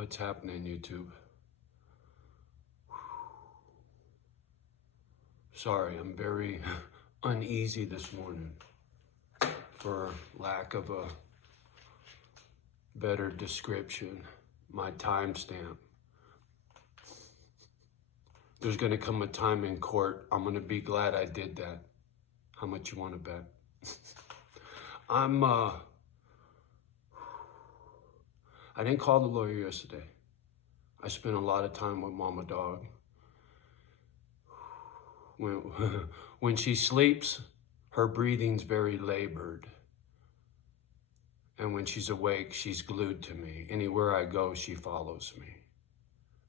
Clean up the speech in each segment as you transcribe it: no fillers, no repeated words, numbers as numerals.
What's happening, YouTube? Sorry, I'm very uneasy this morning, for lack of a better description. My timestamp. There's gonna come a time in court, I'm gonna be glad I did that. How much you wanna bet? I didn't call the lawyer yesterday. I spent a lot of time with Mama Dog. When she sleeps, her breathing's very labored. And when she's awake, she's glued to me. Anywhere I go, she follows me.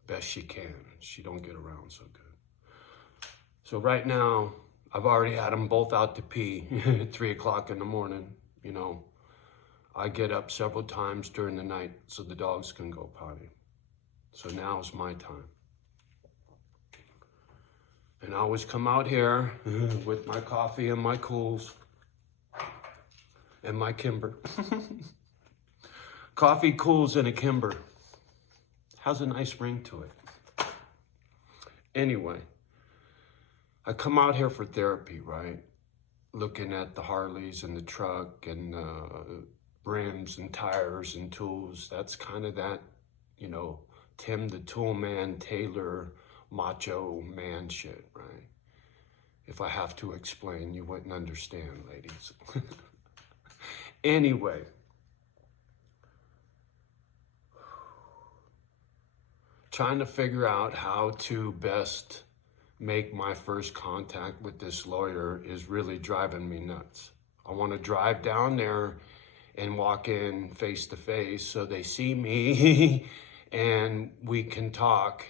Best she can. She don't get around so good. So right now, I've already had them both out to pee at 3 o'clock in the morning. You know, I get up several times during the night so the dogs can go potty. So now's my time. And I always come out here with my coffee and my Cools and my Kimber. Coffee, Cools, and a Kimber. Has a nice ring to it. Anyway, I come out here for therapy, right? Looking at the Harleys and the truck and rims and tires and tools. That's kind of that, you know, Tim the Tool Man, Taylor, macho man shit, right? If I have to explain, you wouldn't understand, ladies. Anyway. Trying to figure out how to best make my first contact with this lawyer is really driving me nuts. I want to drive down there and walk in face to face so they see me and we can talk.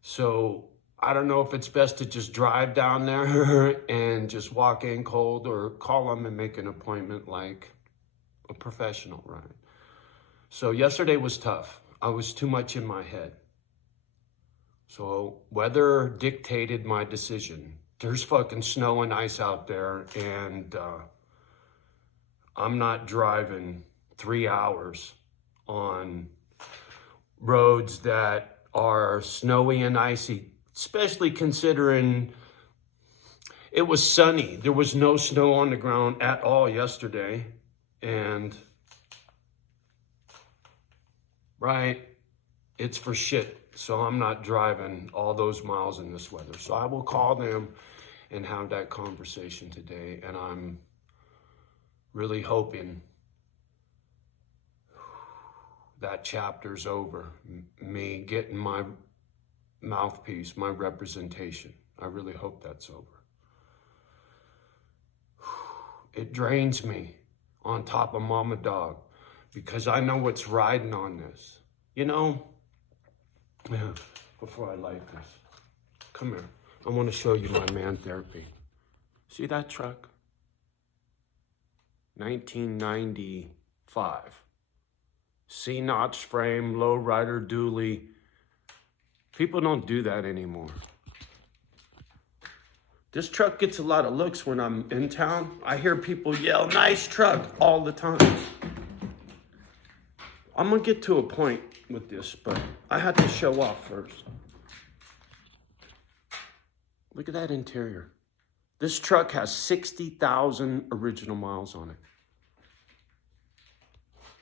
So I don't know if it's best to just drive down there and just walk in cold or call them and make an appointment like a professional, right? So yesterday was tough. I was too much in my head. So weather dictated my decision. There's fucking snow and ice out there, and I'm not driving 3 hours on roads that are snowy and icy, especially considering it was sunny. There was no snow on the ground at all yesterday. And, right, it's for shit. So I'm not driving all those miles in this weather. So I will call them and have that conversation today. And I'm really hoping that chapter's over. Me getting my mouthpiece, my representation. I really hope that's over. It drains me on top of Mama Dog because I know what's riding on this. You know, before I light this, come here. I want to show you my man therapy. See that truck? 1995. C-notch frame, lowrider dually. People don't do that anymore. This truck gets a lot of looks when I'm in town. I hear people yell, "Nice truck," all the time. I'm gonna get to a point with this, but I had to show off first. Look at that interior. This truck has 60,000 original miles on it.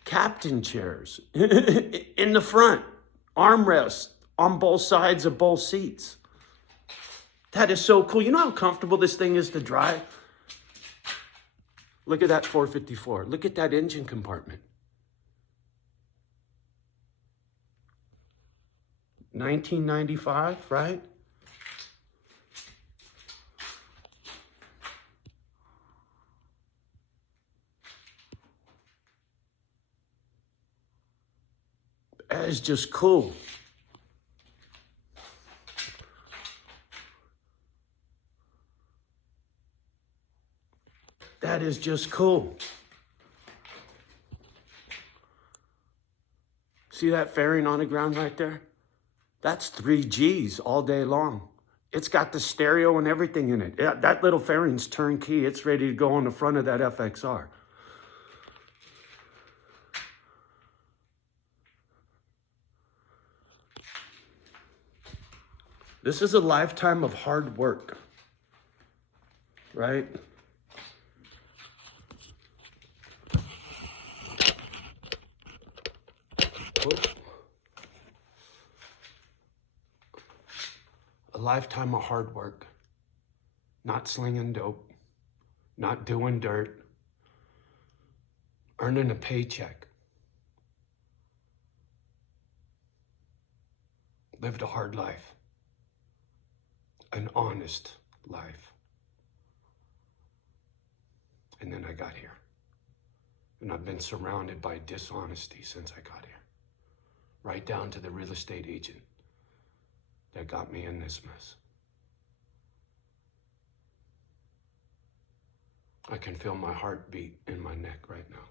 Captain chairs in the front, armrests on both sides of both seats. That is so cool. You know how comfortable this thing is to drive? Look at that 454. Look at that engine compartment. 1995, right? That is just cool. That is just cool. See that fairing on the ground right there? That's 3 Gs all day long. It's got the stereo and everything in it. That little fairing's turnkey. It's ready to go on the front of that FXR. This is a lifetime of hard work, right? A lifetime of hard work, not slinging dope, not doing dirt, earning a paycheck. Lived a hard life, an honest life. And then I got here. And I've been surrounded by dishonesty since I got here. Right down to the real estate agent that got me in this mess. I can feel my heartbeat in my neck right now.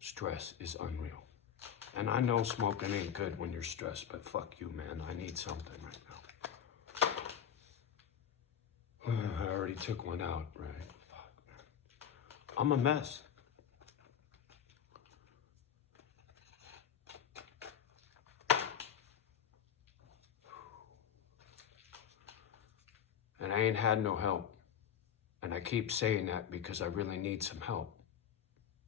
Stress is unreal. And I know smoking ain't good when you're stressed, but fuck you, man. I need something right now. I already took one out, right? Fuck, man. I'm a mess. And I ain't had no help. And I keep saying that because I really need some help.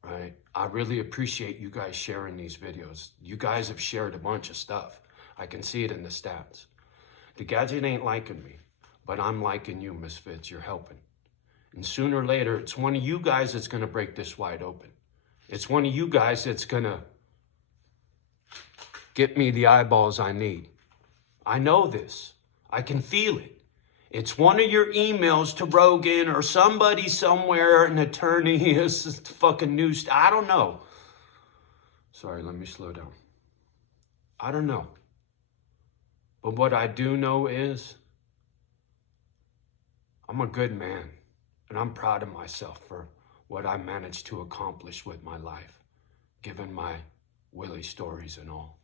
Right? I really appreciate you guys sharing these videos. You guys have shared a bunch of stuff. I can see it in the stats. The gadget ain't liking me, but I'm liking you, Misfits. You're helping. And sooner or later, it's one of you guys that's going to break this wide open. It's one of you guys that's going to get me the eyeballs I need. I know this. I can feel it. It's one of your emails to Rogan or somebody somewhere, an attorney, is fucking news. I don't know. Sorry, let me slow down. I don't know. But what I do know is I'm a good man, and I'm proud of myself for what I managed to accomplish with my life, given my Willie stories and all.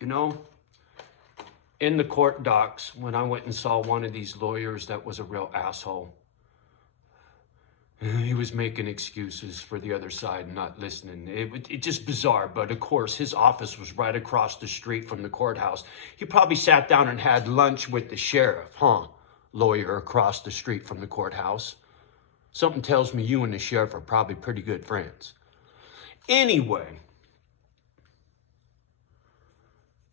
You know, in the court docs, when I went and saw one of these lawyers that was a real asshole, he was making excuses for the other side, not listening. It just bizarre, but of course, his office was right across the street from the courthouse. He probably sat down and had lunch with the sheriff, lawyer across the street from the courthouse. Something tells me you and the sheriff are probably pretty good friends. Anyway,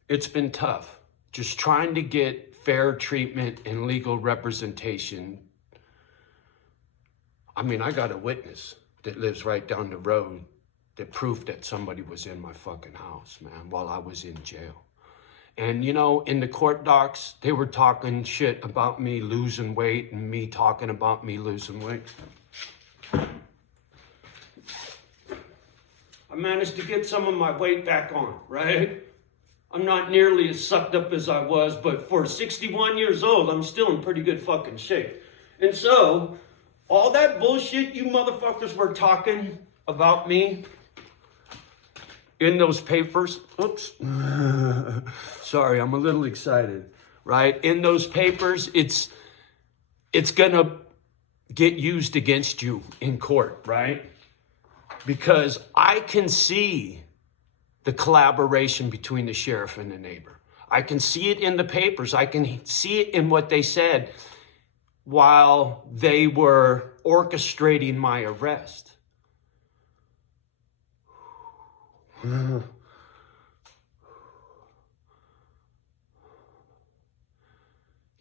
it's been tough. Just trying to get fair treatment and legal representation. I mean, I got a witness that lives right down the road that proved that somebody was in my fucking house, man, while I was in jail. And, you know, in the court docs, they were talking shit about me losing weight and me talking about me losing weight. I managed to get some of my weight back on, right? I'm not nearly as sucked up as I was, but for 61 years old, I'm still in pretty good fucking shape. And so, all that bullshit you motherfuckers were talking about me in those papers, oops, sorry, I'm a little excited, right? In those papers, it's gonna get used against you in court, right? Because I can see the collaboration between the sheriff and the neighbor. I can see it in the papers. I can see it in what they said while they were orchestrating my arrest.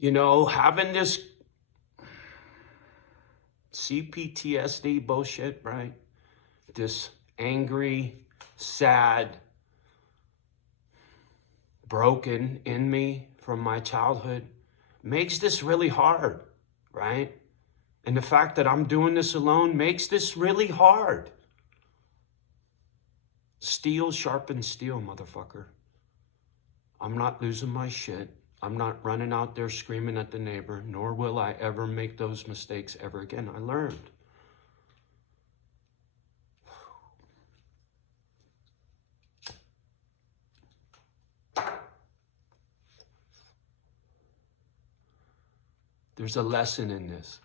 You know, having this CPTSD bullshit, right? This angry, sad, broken in me from my childhood makes this really hard, right? And the fact that I'm doing this alone makes this really hard. Steel sharpens steel, motherfucker. I'm not losing my shit. I'm not running out there screaming at the neighbor, nor will I ever make those mistakes ever again. I learned. There's a lesson in this.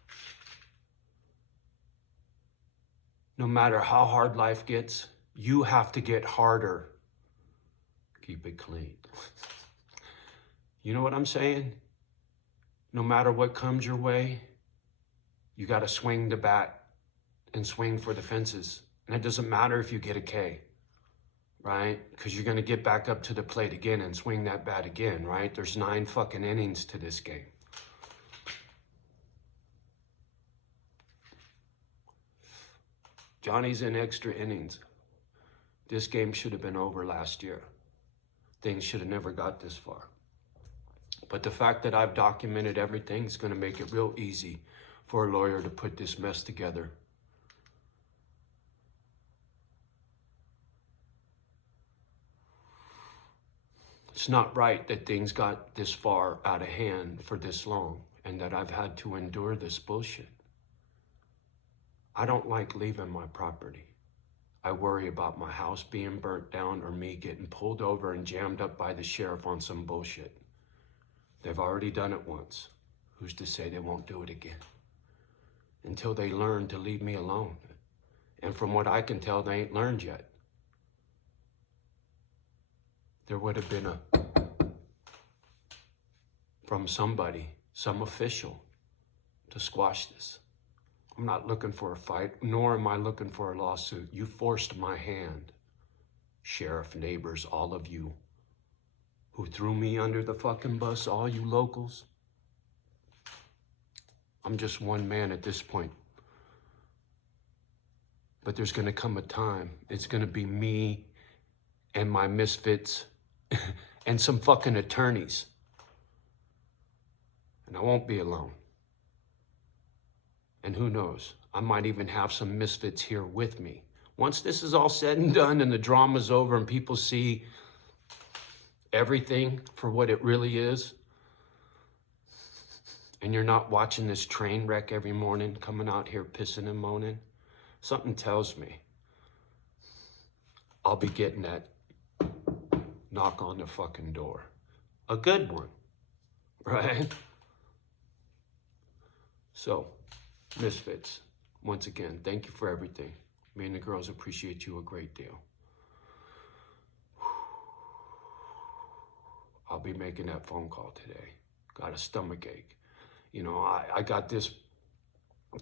No matter how hard life gets, You have to get harder. Keep it clean. You know what I'm saying? No matter what comes your way, you got to swing the bat and swing for the fences. And it doesn't matter if you get a K, right? Because you're going to get back up to the plate again and swing that bat again, right? There's 9 fucking innings to this game. Johnny's in extra innings. This game should have been over last year. Things should have never got this far. But the fact that I've documented everything is going to make it real easy for a lawyer to put this mess together. It's not right that things got this far out of hand for this long and that I've had to endure this bullshit. I don't like leaving my property. I worry about my house being burnt down or me getting pulled over and jammed up by the sheriff on some bullshit. They've already done it once. Who's to say they won't do it again? Until they learn to leave me alone. And from what I can tell, they ain't learned yet. There would have been from somebody, some official, to squash this. I'm not looking for a fight, nor am I looking for a lawsuit. You forced my hand. Sheriff, neighbors, all of you who threw me under the fucking bus, all you locals. I'm just one man at this point. But there's gonna come a time, it's gonna be me and my misfits and some fucking attorneys. And I won't be alone. And who knows, I might even have some misfits here with me. Once this is all said and done and the drama's over and people see everything for what it really is, and you're not watching this train wreck every morning coming out here pissing and moaning, something tells me I'll be getting that knock on the fucking door. A good one, right? So, misfits, once again, thank you for everything. Me and the girls appreciate you a great deal. I'll be making that phone call today. Got a stomach ache. You know, I got this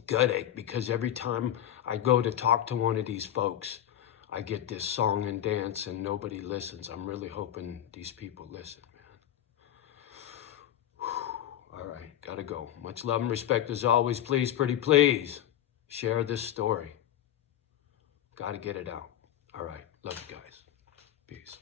gut ache because every time I go to talk to one of these folks, I get this song and dance and nobody listens. I'm really hoping these people listen, man. All right, gotta go. Much love and respect as always. Please, pretty please, share this story. Gotta get it out. All right, love you guys. Peace.